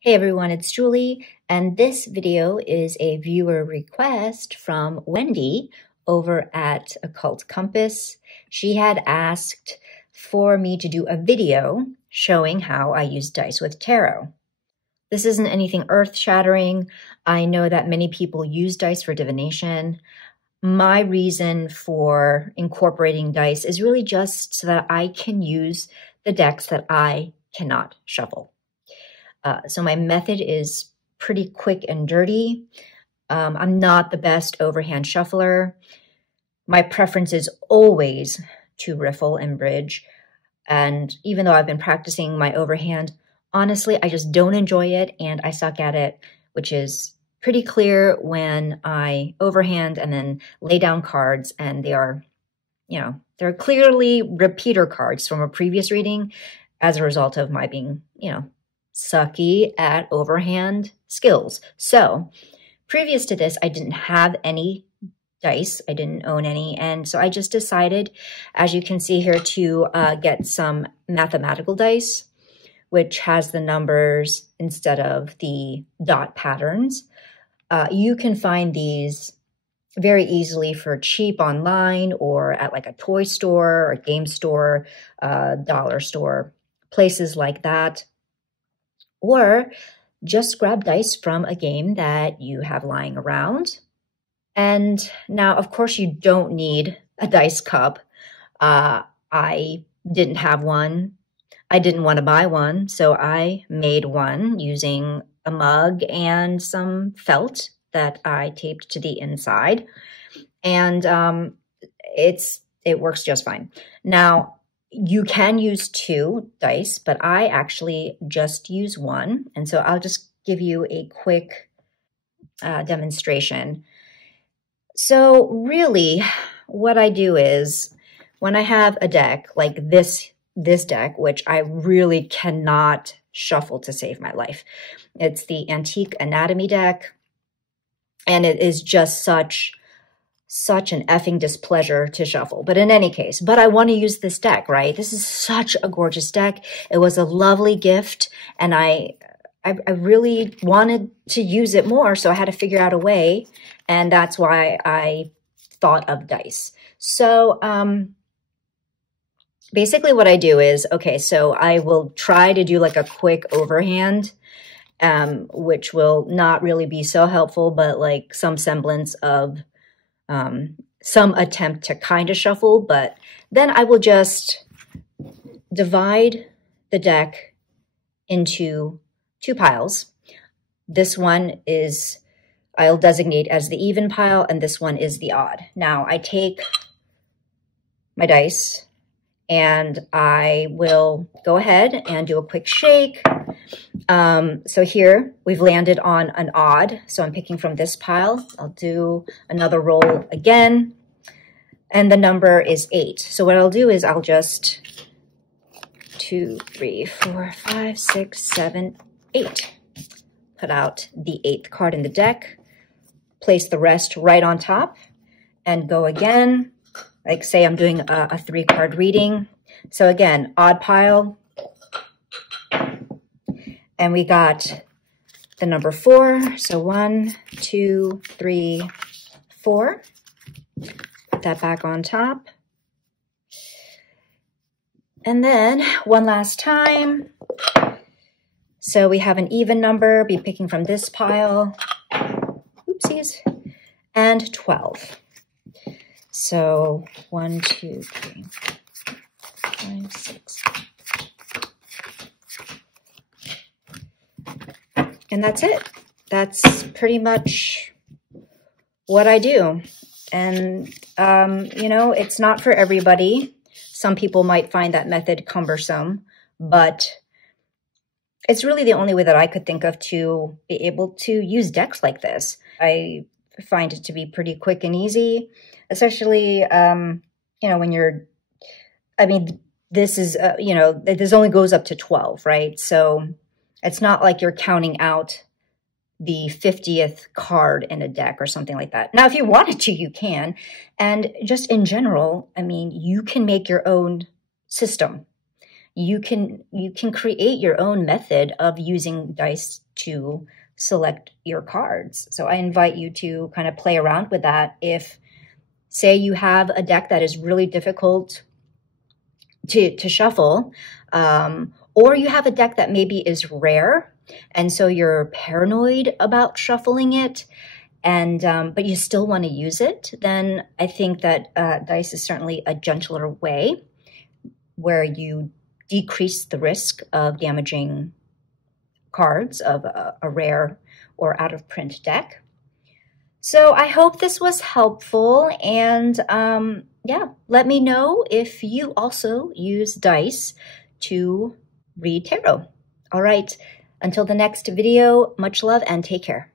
Hey everyone, it's Julie, and this video is a viewer request from Wendy over at Occult Compass. She had asked for me to do a video showing how I use dice with tarot. This isn't anything earth-shattering. I know that many people use dice for divination. My reason for incorporating dice is really just so that I can use the decks that I cannot shuffle. So my method is pretty quick and dirty. I'm not the best overhand shuffler. My preference is always to riffle and bridge. And even though I've been practicing my overhand, honestly, I just don't enjoy it and I suck at it, which is pretty clear when I overhand and then lay down cards and they are, they're clearly repeater cards from a previous reading as a result of my being, sucky at overhand skills. So previous to this, I didn't have any dice. I didn't own any. And so I just decided, as you can see here, to get some mathematical dice, which has the numbers instead of the dot patterns. You can find these very easily for cheap online or at like a toy store or game store, dollar store, places like that. Or just grab dice from a game that you have lying around. And now, of course, you don't need a dice cup. I didn't have one. I didn't want to buy one, so I made one using a mug and some felt that I taped to the inside. And it works just fine. Now, you can use 2 dice, but I actually just use 1. And so I'll just give you a quick demonstration. So really what I do is when I have a deck like this deck, which I really cannot shuffle to save my life. It's the Antique Anatomy deck. And it is just such an effing displeasure to shuffle. But in any case, I want to use this deck, right? This is such a gorgeous deck. It was a lovely gift, and I really wanted to use it more, so I had to figure out a way, and that's why I thought of dice. So basically what I do is, okay, so I will try to do like a quick overhand, which will not really be so helpful, but like some semblance of some attempt to kind of shuffle, but then I will just divide the deck into 2 piles. This one is, I'll designate as the even pile, and this one is the odd. Now I take my dice and I will go ahead and do a quick shake. So here we've landed on an odd. So I'm picking from this pile. I'll do another roll again. And the number is 8. So what I'll do is I'll just 2, 3, 4, 5, 6, 7, 8. Put out the 8th card in the deck. Place the rest right on top and go again. Like say I'm doing a 3-card reading. So again, odd pile. And we got the number 4. So 1, 2, 3, 4. Put that back on top. And then one last time. So we have an even number, be picking from this pile. Oopsies. And 12. So 1, 2, 3, 5, 6. And that's it. That's pretty much what I do. And, it's not for everybody. Some people might find that method cumbersome, but it's really the only way that I could think of to be able to use decks like this. I find it to be pretty quick and easy, especially, when you're, this is, this only goes up to 12, right? So it's not like you're counting out the 50th card in a deck or something like that. Now, if you wanted to, you can. And just in general, you can make your own system. you can create your own method of using dice to select your cards. So I invite you to kind of play around with that. If, say, you have a deck that is really difficult to shuffle, or you have a deck that maybe is rare, and so you're paranoid about shuffling it, and but you still want to use it, then I think that dice is certainly a gentler way where you decrease the risk of damaging cards of a rare or out-of-print deck. So I hope this was helpful, and yeah, let me know if you also use dice to read tarot. All right, until the next video, much love and take care.